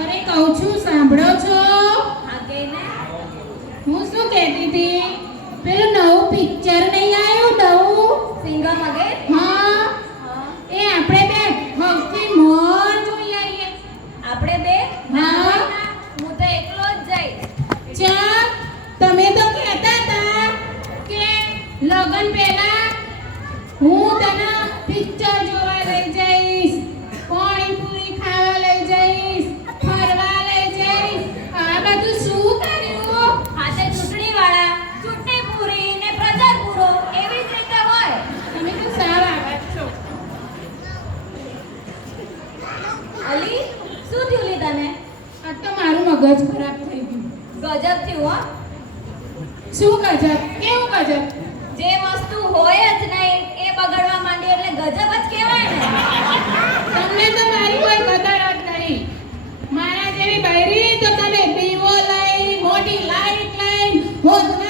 અરે કહું છું સાંભળો છો? હા કે ને હું શું કહેતી હતી, પેલું નવું પિક્ચર નહીં આવ્યું નવું? સિંગમ અગેન? હા, હા એ આપણે બે હવથી મોર જોઈ આવીએ. આપણે બે? હા. હું તો એકલો જ જઈશ. ચા તમે તો કહેતા હતા કે લગન પહેલા હું તને પિક્ચર જોવા લઈ જઈશ, પાણીપુરી ખાવા લઈ જઈશ, ફરવા લઈ જઈશ. આ બધું શું કર્યું? હાથે ચૂંટણીવાળા, ચૂંટણી પૂરી ને પ્રચાર પૂરો એવી જ રીતે હોય. તમે તો સાવ આવાજ છો. અલી શું થયું લી તને? આ તો મારું મગજ ખરાબ થઈ ગયું. ગજબ થયું હો. શું ગજબ? કેવું ગજબ? જે વસ્તુ હોય જ નહીં એ બગડવા માંડી એટલે ગજબ જ કહેવાય ને. તમને તો મારી કોઈ કદર જ નહીં. મારા જેવી બૈરી તો તમે દીવો લઈ, મોટી લાઈટ લઈ, હોદના